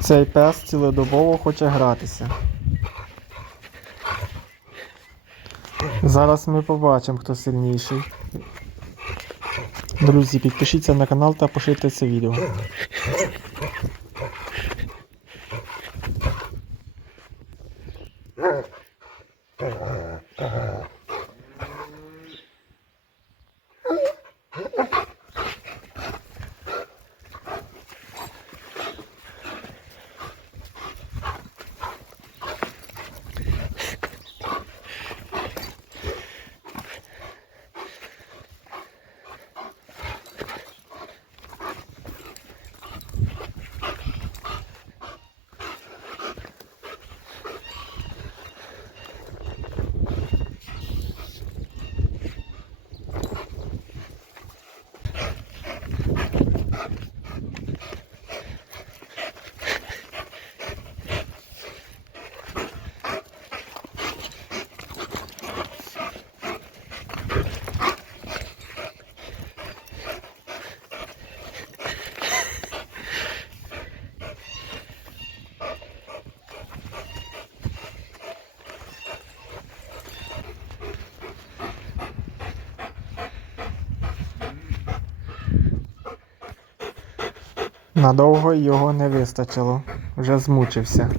Цей пес цілодобово хоче гратися. Зараз ми побачимо, хто сильніший. Друзі, підпишіться на канал та поширте це відео. Надовго його не вистачило, вже змучився.